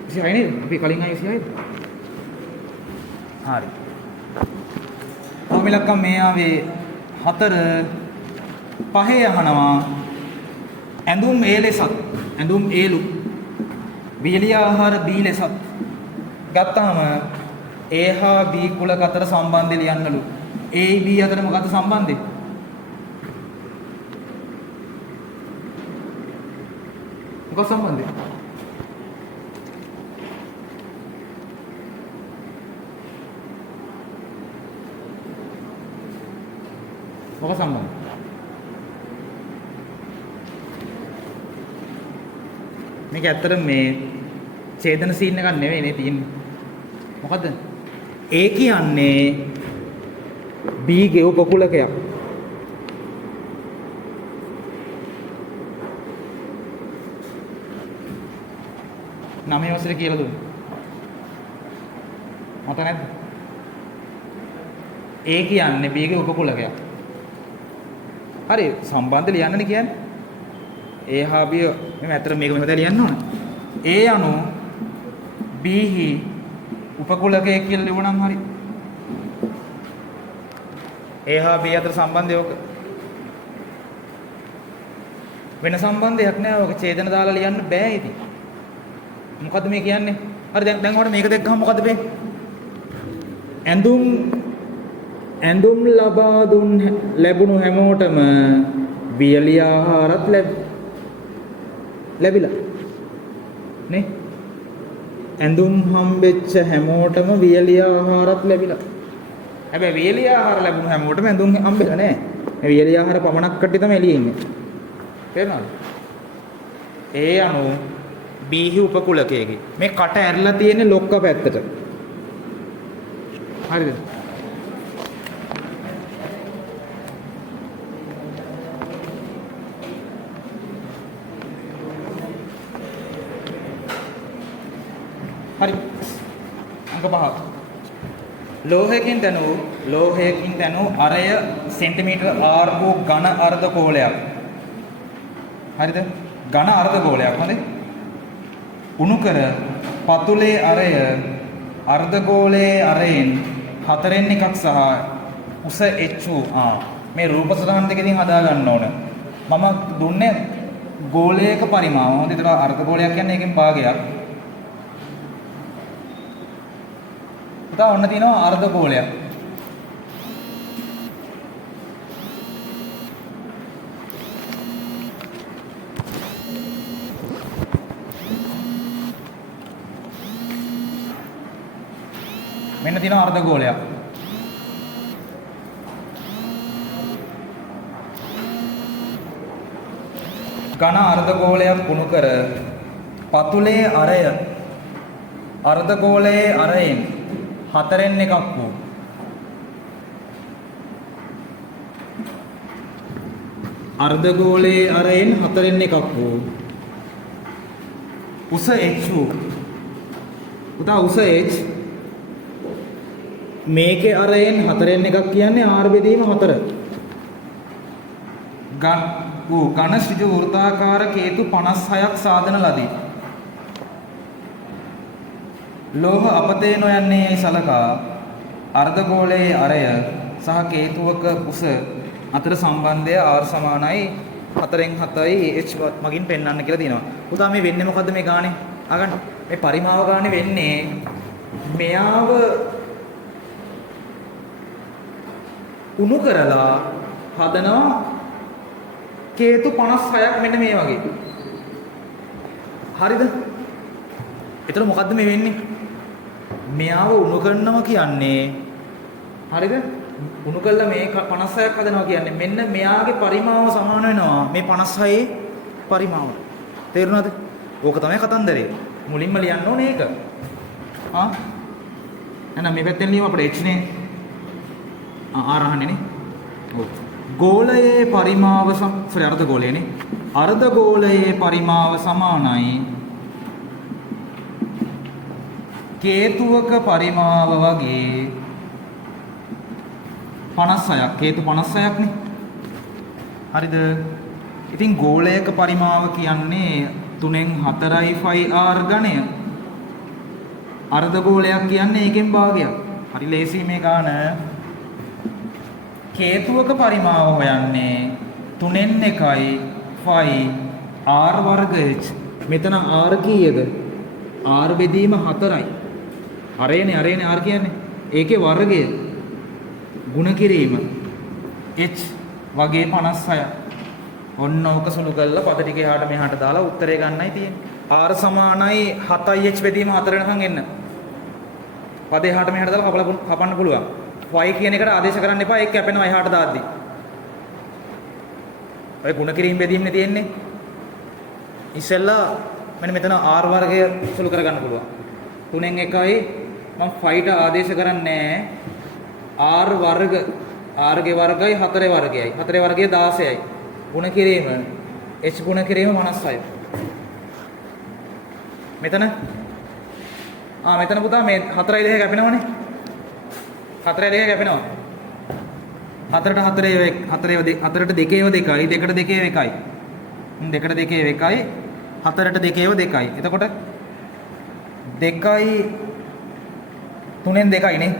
26 නේ? අපි කලින් ආයේ 26ද? හරි. කොහොමලක්කම් මේ ආවේ 4 5 අහනවා. ඇඳුම් A ලෙසත් ඇඳුම් Aලු වියලි ආහාර B ලෙසත් ගත්තාම A හා B කුලක අතර සම්බන්ධය ලියන්නලු. A B අතර මොකක්ද සම්බන්ධය? මොකක් සම්බන්ධය? මොකක් සම්බන්ධය? මේක ඇත්තට මේ ඡේදන සීන් එකක් නෙවෙයි නේ තියෙන්නේ. මොකද්ද? A කියන්නේ B ගේ උපකුලකයක්. 9 වසරේ කියලා දුන්නේ. මත නැද්ද? A කියන්නේ B ගේ උපකුලකයක්. හරි සම්බන්ධ ලියන්නනේ කියන්නේ. A හා B මෙන්න ඇත්තට මේක මෙහෙම ලියන්න ඕන. A අනු B හි උපකුලකය කියලා ලියුණාම හරි. A හා B අතර සම්බන්ධය ඔක. වෙන සම්බන්ධයක් නෑ ඔක ඡේදන දාලා ලියන්න බෑ ඉතින්. මොකද්ද මේ කියන්නේ? හරි දැන් ඔයාලට මේක දැක්කම මොකද්ද වෙන්නේ? ඇඳුම් ලබා ලැබුණු හැමෝටම වියලි ආහාරත් ලැබිලා නේ? ඇඳුම් හම්බෙච්ච හැමෝටම වියලි ආහාරත් ලැබිලා. හැබැයි වියලි ආහාර ලැබුණු හැමෝටම ඇඳුම් හම්බෙලා නෑ. මේ වියලි ආහාර පමණක් කට්ටිය තමයි එළියේ ඉන්නේ. තේරෙනවද? ඒ අනු B හි උපකුලකයේගේ මේ කට ඇරලා තියෙන්නේ ලොක්ක පැත්තට. හරිද? හරි. අංක 5. ලෝහයකින් තනු අරය සෙන්ටිමීටර R වූ ඝන අර්ධගෝලයක්. හරිද? ඝන අර්ධගෝලයක් හොඳේ. උණු කර පතුලේ අරය අර්ධගෝලයේ අරයෙන් 4න් එකක් සහ උස h වූ මේ රූප සටහන් දෙකකින් හදා ගන්න ඕන. මම දුන්නේ ගෝලයක පරිමාව. හොඳ ඒතර අර්ධගෝලයක් කියන්නේ ඒකෙන් භාගයක්. පුතා ඔන්න තියෙනවා අර්ධගෝලයක්. මෙන්න තියෙනවා අර්ධගෝලයක්. ඝන අර්ධගෝලයක් කුණු කර පතුලේ අරය අර්ධගෝලයේ අරයෙන් 4න් එකක් වූ අර්ධගෝලයේ අරයෙන් 4න් එකක් වූ උස h වූ පුතා උස h මේකේ අරයෙන් 4න් එකක් කියන්නේ r බෙදීම 4 ඝන ඍජු වෘත්තාකාර කේතු 56ක් සාදන ලදී. ලෝහ අපතේ නොයන්නේ සලකා අර්ධගෝලයේ අරය සහ කේතුවක උස අතර සම්බන්ධය r සමානයි 4න් 7යි h මගින් පෙන්වන්න කියලා තියෙනවා. පුතා මේ වෙන්නේ මොකද්ද මේ ගානේ? අහගන්න. මේ පරිමාව ගානේ වෙන්නේ මෙයාව උණු කරලා හදනවා කේතු 56ක් මෙන්න මේ වගේ. හරිද? එතන මොකද්ද මේ වෙන්නේ? මෙයාව උණු කරනවා කියන්නේ හරිද? උණු කළා මේ 56ක් හදනවා කියන්නේ මෙන්න මෙයාගේ පරිමාව සමාන වෙනවා මේ 56ේ පරිමාවට. තේරුණාද? ඕක තමයි කතන්දරේ. මුලින්ම ලියන්න ඕනේ ඒක. එහෙනම් මේ පැත්තෙන් ලියමු අපිට h නේ. r අහන්නේනේ. ඔව්. ගෝලයේ පරිමාව අර්ධගෝලයේනේ. අර්ධගෝලයේ පරිමාව සමානයි කේතුවක පරිමාව වගේ 56ක්. කේතු 56ක් නේ. හරිද? ඉතින් ගෝලයක පරිමාව කියන්නේ 3න් 4යි r ඝණය. අර්ධගෝලයක් කියන්නේ ඒකෙන් භාගයක්. හරි ලේසි මේ ගාන. කේතුවක පරිමාව හොයන්නේ 3න් 1යි r වර්ග h. මෙතන r කීයද? r බෙදීම 4යි. අරේනේ r කියන්නේ. ඒකේ වර්ගය ගුණ කිරීම h වගේ 56. ඔන්න ඕක සුළු කරලා පද ටික එහාට මෙහාට දාලා උත්තරේ ගන්නයි තියෙන්නේ. r සමානයි 7යි h බෙදීම 4 වෙනකන් එන්න. පද එහාට මෙහාට දාලා කපන්න පුළුවන්. y කියන එකට ආදේශ කරන්න එපා. ඒක කැපෙනවා එහාට දාද්දි. ඔය ගුණ කිරීම බෙදීමනේ තියෙන්නේ. ඉස්සෙල්ලා මෙන්න මෙතන r වර්ගය සුළු කරගන්න පුළුවන්. 3න් 1යි මම 5ට ආදේශ කරන්නේ r වර්ග r ගේ වර්ගයි 4 වර්ගයයි. 4 වර්ගය 16යි. ගුණ කිරීම h ගුණ කිරීම 56යි. මෙතන මෙතන පුතා මේ 4යි 2 කැපෙනවනේ. 4යි 2 කැපෙනවා. 4ට 4ට 2ව 2යි. 2ට 2ව 1යි. 2ට 2ව 1යි. 4ට 2ව 2යි. එතකොට 2යි 3න් 2යි නේ.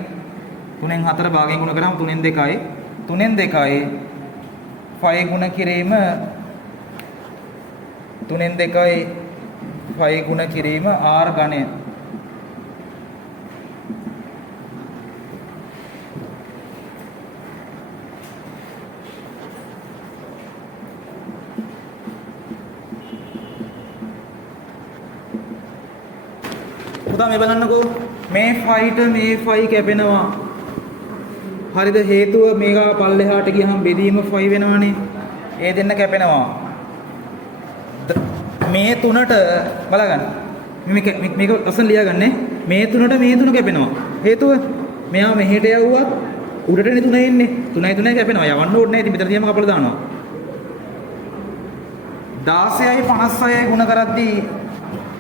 3න් 4 භාගයෙන් ගුණ කරාම 3න් 2යි. 3න් 2යි 5 ගුණ කිරීම 3න් 2යි 5 ගුණ කිරීම r ඝණය. පුතා මේ බලන්නකෝ මේ 5ට මේ 5 කැපෙනවා. හරිද? හේතුව මේක පල්ලෙහාට ගියහම බෙදීම 5 වෙනවනේ. ඒ දෙන්න කැපෙනවා. මේ තුනට බලගන්න. මේක අසන් ලියාගන්නේ. මේ තුනට මේ තුන කැපෙනවා. හේතුව මෙයා මෙහෙට යවුවත් උඩටනේ 3 එන්නේ. 3යි 3යි කැපෙනවා. යවන්න ඕනේ නැහැ. ඉතින් මෙතන තියම කපලා දානවා. 16යි 56යි ගුණ කරද්දී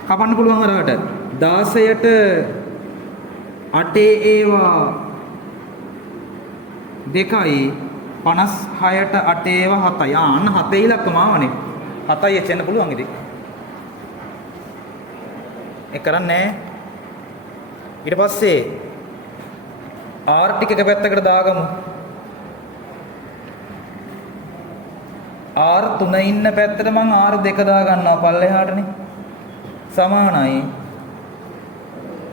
කපන්න පුළුවන් අරකට. 16ට 8 ඒවා 2යි 56ට 8 ඒවා 7යි. අන්න 7 ඉලක්කම ආවනේ. 7යි එච්චෙන්න පුළුවන් ඉතින්. ඒක කරන්නේ ඊට පස්සේ r ටික එක පැත්තකට දාගමු. r 3 ඉන්න පැත්තට මම r 2 දා ගන්නවා පල්ලෙහාටනේ. සමානයි.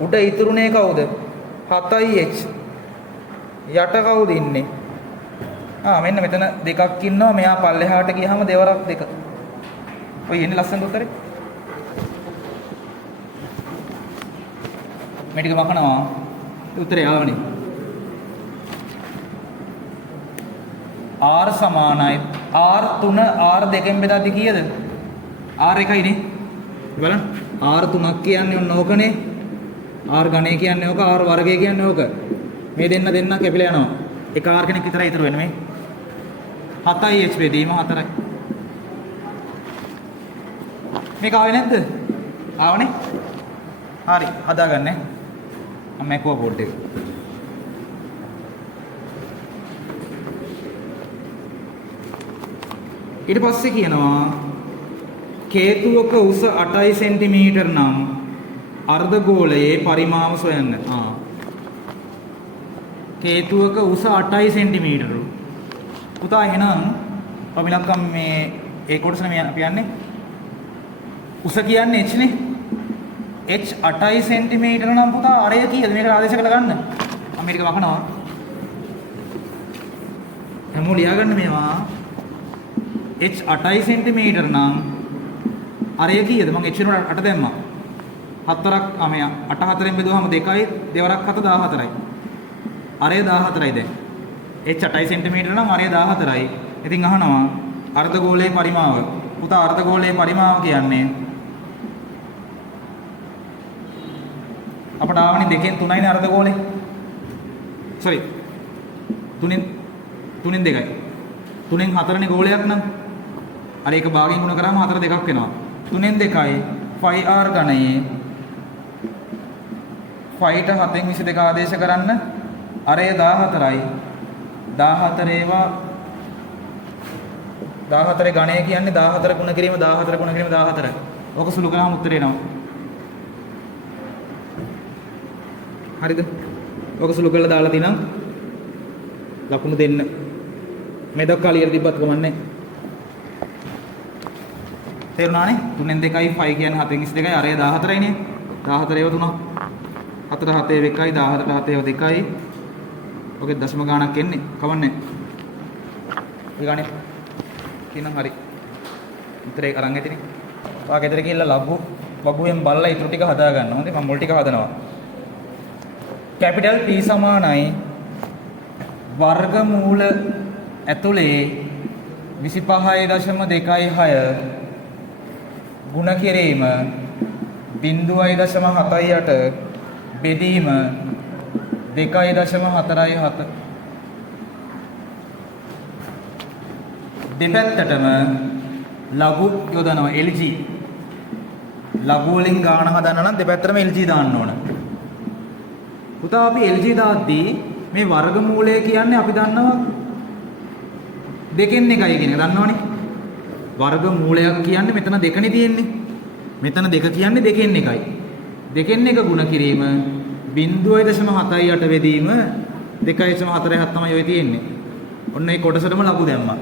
උඩ ඉතුරුනේ කවුද? 7h යට කවුද ඉන්නේ? මෙන්න මෙතන දෙකක් ඉන්නවා. මෙයා පල්ලෙහාට ගියාම දෙවරක් දෙක. ඔය එන්නේ ලස්සන උත්තරේ. මේ ටික මකනවා. උත්තරේ ආවනේ. R සමානයි R3 R2 බෙදද්දි කීයද? R1 නේ. බලන්න. R3ක් කියන්නේ ඔන්න ඕකනේ. R ඝනය කියන්නේ ඕක, R වර්ගය කියන්නේ ඕක. මේ දෙන්න කැපිලා යනවා. එක R කෙනෙක් විතරයි ඉතුරු වෙන්නේ මේ. 7h බෙදීම 4යි. මේක ආවේ නැද්ද? ආවනේ. හරි. හදාගන්න. මම එක්කව බෝඩ් එක. ඊට පස්සේ කියනවා කේතුවක උස 8 cm නම් අර්ධගෝලයේ පරිමාව සොයන්න. කේතුවක උස 8 cm. පුතා එහෙනම් පමිලක්කම් මේ ඒ කොටස නෙමෙයි අපි යන්නේ. උස කියන්නේ h නේ. h 8 cm නම් පුතා අරය කීයද? මේකට ආදේශ කරලා ගන්න. මම මේක වහනවා. හැමෝම ලියාගන්න මේවා. h 8 cm නම් අරය කීයද? මම h වෙනුවට 8 දැම්මා. 4ක් මේ 8 4ෙන් බෙදුවාම 2යි, දෙවරක් 7 14යි. අරය 14යි දැන්. h 8 cm නම් අරය 14යි. ඉතින් අහනවා අර්ධගෝලයේ පරිමාව. පුතා අර්ධගෝලයේ පරිමාව කියන්නේ අපට ආවනේ 2න් 3යිනේ අර්ධගෝලේ. sorry 3න් 2යි. 3න් 4නේ ගෝලයක් නම් අර එක භාගයෙන් ගුණ කරාම 4 2ක් වෙනවා. 3න් 2යි 5r ඝනයේ 5ට 7න් 22 ආදේශ කරන්න. අරය 14යි. 14 ඒවා 14 ඝණය කියන්නේ 14 ගුණ කිරීම 14 ගුණ කිරීම 14. ඕක සුළු කරාම උත්තරේ එනවා. හරිද? ඕක සුළු කරලා දාලා තිනම් ලකුණු දෙන්න. මේ දක්වා ලියලා තිබ්බත් කමන්නේ. තේරුණානේ? 3න් 2යි 5 කියන්නේ 7න් 22යි අරය 14යි නේ. 14 ඒවා 3ක්. 4 7 1යි 14 7 ඒවා 2යි. ඔකේ දශම ගාණක් එන්නේ. කවන්නේ. ඒ ගානේ. කියනම් හරි. උත්තරේ අරන් ඇතිනේ. ඔයා ගෙදර ගිහිල්ලා ලඝුවෙන් බලලා ඊටු ටික හදා ගන්න. හොඳේ මම මුල් ටික හදනවා. කැපිටල් P සමානයි වර්ගමූල ඇතුලේ 25.26 ගුණ කිරීම 0.78 බෙදීම 2.47 දෙපැත්තටම ලඝු යොදනවා LG. ලඝු වලින් ගාණ හදන්න නම් දෙපැත්තටම LG දාන්න ඕන. පුතා අපි LG දාද්දී මේ වර්ගමූලය කියන්නේ අපි දන්නවා 2න් 1යි කියන එක දන්නවනේ. වර්ගමූලයක් කියන්නේ මෙතන 2නේ තියෙන්නේ. මෙතන 2 කියන්නේ 2න් 1යි. 2න් 1 ගුණ කිරීම 0.78 බෙදීම 2.47 තමයි ඔය තියෙන්නේ. ඔන්න ඒ කොටසටම ලඝු දැම්මා.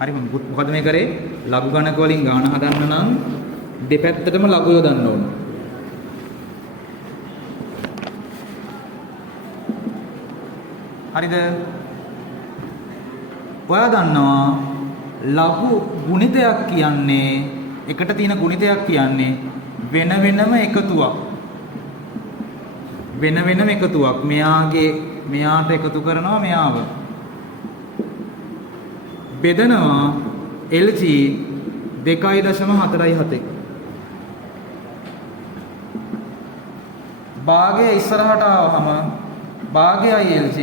හරි මොකද මේ කරේ? ලඝු ගණක වලින් ගාණ හදන්න නම් දෙපැත්තටම ලඝු යොදන්න ඕන. හරිද? ඔයා දන්නවා ලඝු ගුණිතයක් කියන්නේ එකට තියෙන ගුණිතයක් කියන්නේ වෙන වෙනම එකතුවක්. වෙන වෙනම එකතුවක්. මෙයාට එකතු කරනවා මෙයාව. බෙදනවා LG 2.47. භාගය ඉස්සරහට ආවම භාගයයි LG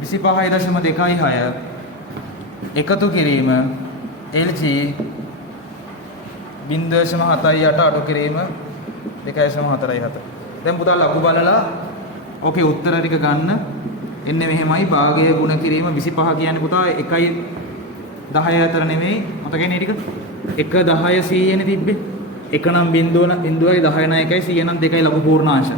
25.26 එකතු කිරීම LG 0.78 අඩු කිරීම 2.47. දැන් පුතා ලඝු බලලා ඕකේ උත්තර ටික ගන්න. එන්නේ මෙහෙමයි. භාගය ගුණ කිරීම 25 කියන්නේ පුතා 1.10 අතර නෙමෙයි. මතකනේ ටික. 1 10 100 නේ තිබ්බේ. 1 නම් 0.10 9 1යි 100 නම් 2යි ලඝු පූර්ණාංශ.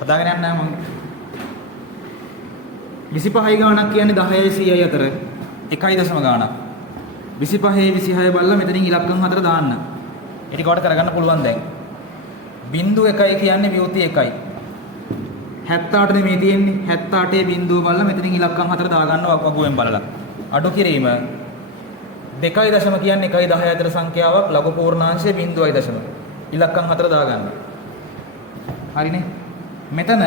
හදාගෙන යන්න මම 25යි ගාණක් කියන්නේ 10යි 100යි අතර 1 දශම ගාණක්. 25 26 බලලා මෙතනින් ඉලක්කම් හතර දාන්න. ඊට කොට කරගන්න පුළුවන් දැන්. බිංදුව 1 කියන්නේ වියුති 1යි. 78 නේ මේ තියෙන්නේ. 78 බිංදුව බලලා මෙතනින් ඉලක්කම් 4 දාගන්න වගුවෙන් බලලා. අඩු කිරීම 2.0 කියන්නේ 1.10 අතර සංඛ්‍යාවක් ලඝු පූර්ණාංශයේ බිංදුවයි දශම. ඉලක්කම් 4 දාගන්න. හරිනේ. මෙතන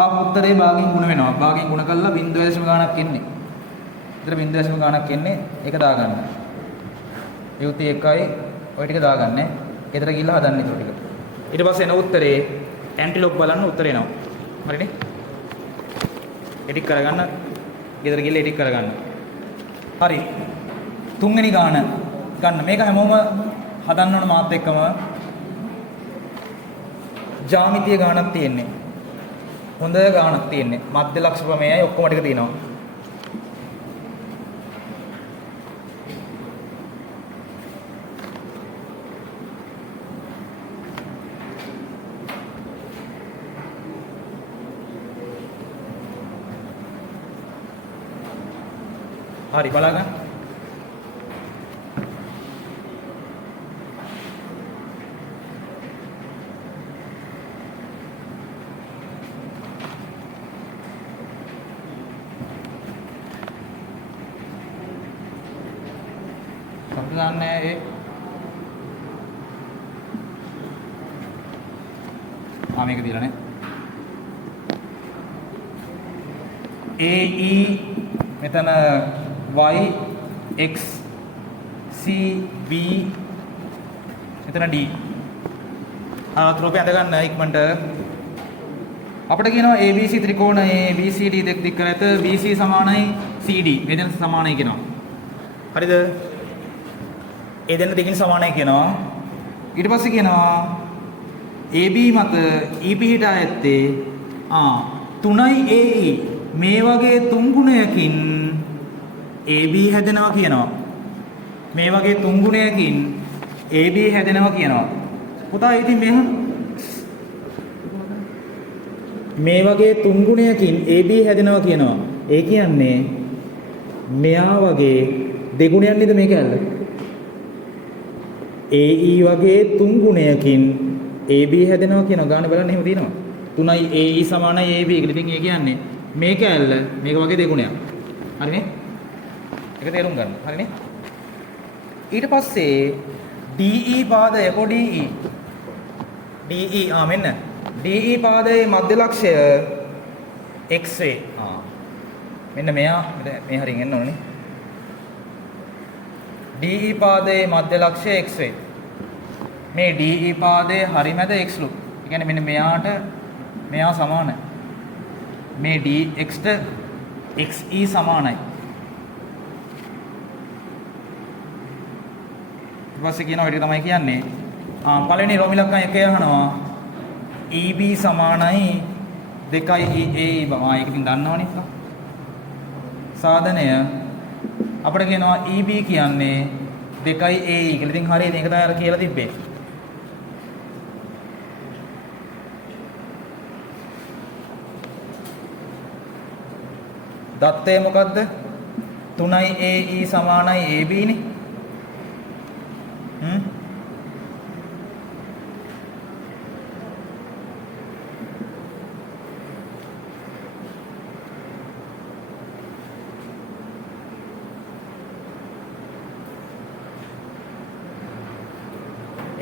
ආපු උත්තරේ භාගයෙන් ගුණ වෙනවා. භාගයෙන් ගුණ කළා බිංදුව දශම ගාණක් එන්නේ. විතර බිංදුව දශම ගාණක් එන්නේ ඒක දාගන්න. වියුති 1යි ඔය ටික දාගන්න. ඊතර ගිහිල්ලා හදන්න ඒක ටික. ඊට පස්සේ එන උත්තරේ ඇන්ටිලොග් බලන්න උත්තර එනවා. හරිනේ. එඩිට් කරගන්න. ඊතර ගිහිල්ලා එඩිට් කරගන්න. හරි. තුන්වෙනි ගාන ගන්න. මේක හැමෝම හදන්න ඕන මාත් එක්කම. ජ්‍යාමිතිය ගානක් තියෙන්නේ. හොඳ ගානක් තියෙන්නේ. මධ්‍ය ලක්ෂ ප්‍රමේයයි ඔක්කොම ටික තියෙනවා. හරි බලන්න. සම්පූර්ණන්නේ මේක දීලානේ AE මෙතන y x c b මෙතන d ආත්‍රෝපය අඳ ගන්න ඉක්මනට අපිට කියනවා ABC ත්‍රිකෝණ ABCD දෙක දික් කර ඇත BC සමානයි CD මේ දෙන්න සමානයි කියනවා. හරිද? ඒ දෙන්න දෙකින් සමානයි කියනවා. ඊට පස්සේ කියනවා AB මත E පිහිටා ඇත්තේ 3යි AE මේ වගේ තුන් ගුණයකින් AB හැදෙනවා කියනවා. මේ වගේ තුන් ගුණයකින් AB හැදෙනවා කියනවා. පුතා ඉතින් මේ වගේ තුන් ගුණයකින් AB හැදෙනවා කියනවා. ඒ කියන්නේ මෙයා වගේ දෙගුණයක් නේද මේක ඇල්ල? AE වගේ තුන් ගුණයකින් AB හැදෙනවා කියන ගාන බලන්න එහෙම තියෙනවා. 3යි AE සමානයි AB කියලා. ඉතින් ඒ කියන්නේ මේක ඇල්ල මේක වගේ දෙගුණයක්. හරිනේ? ඒක තේරුම් ගන්න. හරිනේ? ඊට පස්සේ DE පාදය කො DE මෙන්න DE පාදයේ මධ්‍ය ලක්ෂය XA මෙන්න මෙයා මේ හරියෙන් එන්න ඕනේ. DE පාදයේ මධ්‍ය ලක්ෂය XA මේ DE පාදයේ හරි මැද x ලු. ඒ කියන්නේ මෙන්න මෙයා සමානයි. මේ dx ට xe සමානයි. ඊට පස්සේ කියන ඔය ටික තමයි කියන්නේ. පළවෙනි රෝම ඉලක්කම් 1 අහනවා. EB සමානයි 2යි AE බව. ඒක ඉතින් දන්නවනේ. සාධනය අපිට කියනවා EB කියන්නේ 2යි AE කියලා. ඉතින් හරියට ඒක තමයි අර කියලා තිබ්බේ. දත්තය මොකද්ද? 3යි AE සමානයි AB නේ.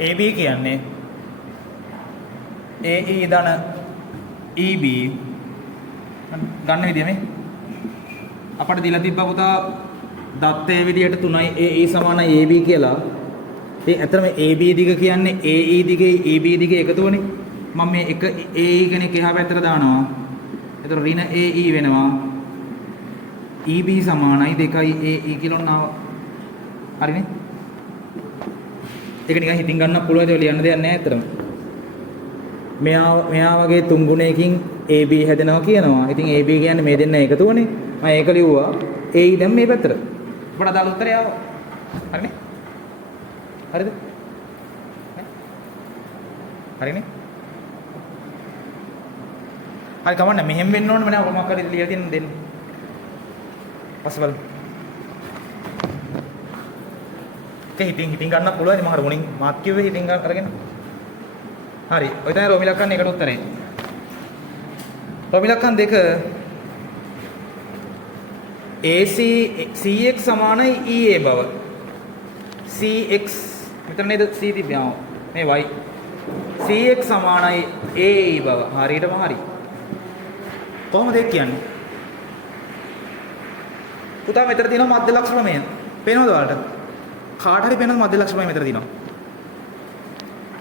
AB කියන්නේ AE ධන EB ගන්න විදිය මේ අපට දීලා තිබ්බා පුතා දත්තයේ විදියට 3යි AE සමානයි AB කියලා. ඉතින් ඇත්තටම AB දිග කියන්නේ AE දිගේ EB දිගේ එකතුවනේ. මම මේ එක AE කෙනෙක් එහා පැත්තට දානවා. එතකොට ඍණ AE වෙනවා. EB සමානයි 2යි AE කියලා ඔන්නාව. හරිනේ? ඒක නිකන් හිතින් ගන්නත් පුළුවන් ඒක ලියන්න දෙයක් නැහැ ඇත්තටම. මෙයා වගේ තුන් ගුණයකින් AB හැදෙනවා කියනවා. ඉතින් AB කියන්නේ මේ දෙන්න එකතුවනේ. මම ඒක ලිව්වා. AE දැන් මේ පැත්තට. අපට අදාළ උත්තරය ආවා. හරිනේ? හරිද? හරිනේ? හරි කවන්න මෙහෙම වෙන්න ඕනේ මම මොකක් හරි ලියලා තියෙන දෙන්න. පස්සේ බලමු. ඒක හිතින් ගන්න පුළුවන් නේ මම අර මුලින් මාත් කිව්වේ හිතින් ගන්න අරගෙන. හරි. ඔය තමයි රෝම ඉලක්කම් එකට උත්තරේ. රෝම ඉලක්කම් දෙක AC CX සමානයි EA බව. CX මෙතන නේද C තිබ්බා. මේ y. CX සමානයි AE බව. හරියටම හරි. කොහොමද ඒක කියන්නේ? පුතා මෙතන තියෙනවා මධ්‍ය ලක්ෂ ප්‍රමේය. පේනවද ඔයාලට? කාට හරි පේනවද මධ්‍ය ලක්ෂ ප්‍රමේය මෙතන තියෙනවා?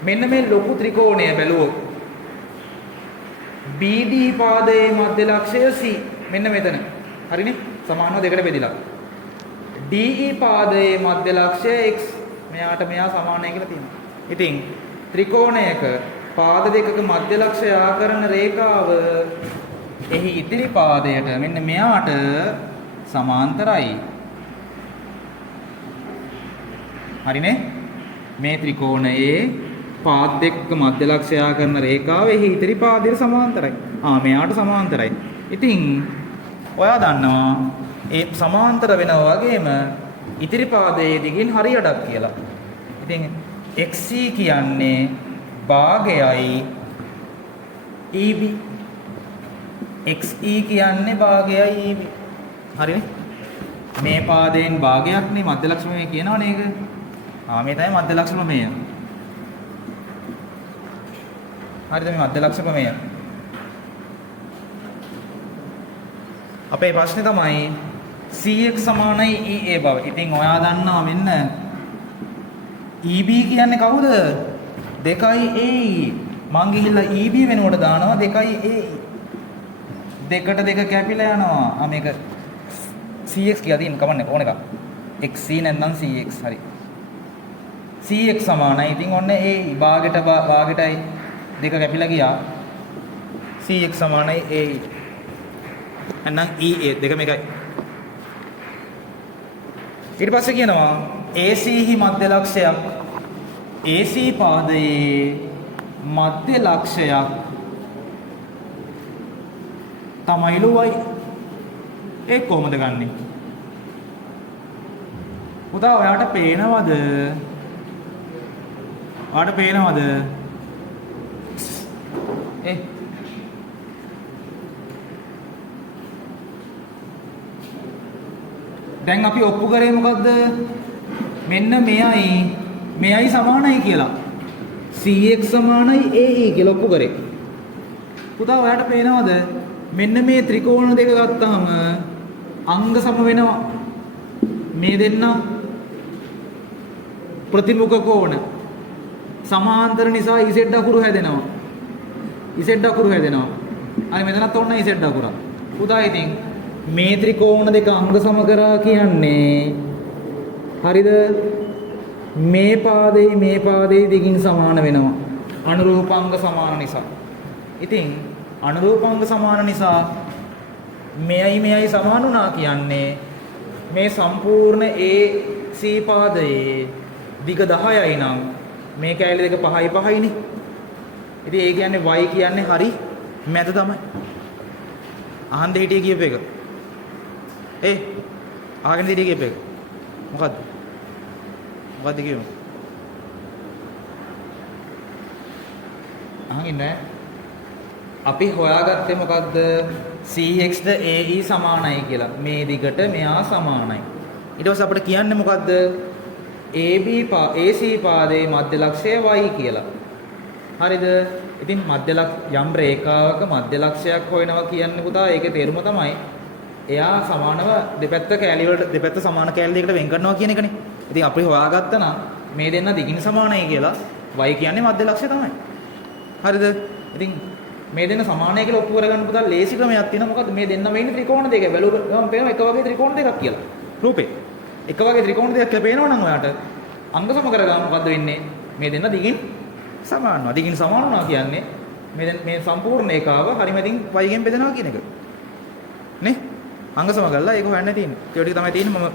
මෙන්න මේ ලොකු ත්‍රිකෝණය බැලුවොත් BD පාදයේ මධ්‍ය ලක්ෂය C මෙන්න මෙතන. හරිනේ? සමානව දෙකට බෙදිලා. DE පාදයේ මධ්‍ය ලක්ෂය x මෙයාට මෙයා සමානයි කියලා තියෙනවා. ඉතින් ත්‍රිකෝණයක පාද දෙකක මධ්‍ය ලක්ෂය ආකරන රේඛාව එහි ඉදිරි පාදයට මෙන්න මෙයාට සමාන්තරයි. හරිනේ? මේ ත්‍රිකෝණයේ පාද දෙකක මධ්‍ය ලක්ෂය ආකරන රේඛාව එහි ඉදිරි පාදයට සමාන්තරයි. මෙයාට සමාන්තරයි. ඉතින් ඔයා දන්නවා ඒ සමාන්තර වෙනවා වගේම ඉදිරි පාදයේ දිගින් හරියටක් කියලා. ඉතින් XC කියන්නේ භාගයයි EB. XE කියන්නේ භාගයයි EB. හරිනේ? මේ පාදයෙන් භාගයක් නේ මධ්‍ය ලක්ෂ ප්‍රමේය කියනවනේ ඒක. මේ තමයි මධ්‍ය ලක්ෂ ප්‍රමේය. හරිද මේ මධ්‍ය ලක්ෂ ප්‍රමේය. අපේ ප්‍රශ්නේ තමයි CX සමානයි EA බව. ඉතින් ඔයා දන්නවා මෙන්න EB කියන්නේ කවුද? 2යි AE. මං ගිහිල්ලා EB වෙනුවට දානවා 2යි AE. දෙකට දෙක කැපිලා යනවා. මේක CX කියලා තියෙන කමන්නේ ඕන එක. XC නැත්නම් CX හරි. CX සමානයි. ඉතින් ඔන්න AE භාගයටයි දෙක කැපිලා ගියා. CX සමානයි AE. නැත්නම් EA දෙකම එකයි. ඊට පස්සේ කියනවා AC හි මධ්‍ය ලක්ෂයක් AC පාදයේ මධ්‍ය ලක්ෂයක් තමයිලු y. ඒ කොහොමද ගන්නෙ? පුතා ඔයාට පේනවද? ඔයාට පේනවද? දැන් අපි ඔප්පු කරේ මොකද්ද? මෙන්න මෙයයි සමානයි කියලා. CX සමානයි AE කියලා ඔප්පු කරේ. පුතා ඔයාට පේනවද? මෙන්න මේ ත්‍රිකෝණ දෙක ගත්තාම අංග සම වෙනවා. මේ දෙන්න ප්‍රතිමුඛ කෝණ සමාන්තර නිසා Z අකුරු හැදෙනවා. Z අකුරු හැදෙනවා. අර මෙතනත් ඔන්න Z අකුරක්. පුතා ඉතින් මේ ත්‍රිකෝණ දෙක අංග සම කරා කියන්නේ හරිද? මේ පාදයේ දිගින් සමාන වෙනවා. අනුරූපාංග සමාන නිසා. ඉතින් අනුරූපාංග සමාන නිසා මෙයයි සමාන වුණා කියන්නේ මේ සම්පූර්ණ AC පාදයේ දිග 10යි නම් මේ කැලේ දෙක 5යිනේ. ඉතින් ඒ කියන්නේ y කියන්නේ හරි මැද තමයි. අහන්න හිටියේ කියප එක. ආගෙන හිටියේ කියප එක. මොකද්ද කියමු? අහන්නේ නැහැ. අපි හොයාගත්තේ මොකද්ද? CXද AE සමානයි කියලා. මේ දිගට මෙයා සමානයි. ඊට පස්සේ අපිට කියන්නේ මොකද්ද? AC පාදයේ මධ්‍ය ලක්ෂය y කියලා. හරිද? ඉතින් යම් රේඛාවක මධ්‍ය ලක්ෂයක් හොයනවා කියන්නේ පුතා ඒකේ තේරුම තමයි එයා සමානව දෙපැත්ත සමාන කැලි දෙකට වෙන් කරනවා කියන එකනේ. ඉතින් අපි හොයාගත්තා නම් මේ දෙන්න දිගින් සමානයි කියලා y කියන්නේ මධ්‍ය ලක්ෂය තමයි. හරිද? ඉතින් මේ දෙන්න සමානයි කියලා ඔප්පු කරගන්න පුතා ලේසි ක්‍රමයක් තියෙනවා. මොකද්ද? මේ දෙන්න මේ ඉන්නේ ත්‍රිකෝණ දෙක. බලුවම පේනවා එක වගේ ත්‍රිකෝණ දෙකක් කියලා. රූපේ. එක වගේ ත්‍රිකෝණ දෙකක් කියලා පේනවා නම් ඔයාට අංග සම කරගන්න මොකද්ද වෙන්නේ? මේ දෙන්න දිගින් සමානනවා. දිගින් සමාන වුණා කියන්නේ මේ සම්පූර්ණ ඒකාව හරිමැදින් y ගෙන් බෙදනවා කියන එක. නේ? අංග සම කරලා ඒක හොයන්න තියෙන්නේ. ඒ ටික තමයි තියෙන්නේ මම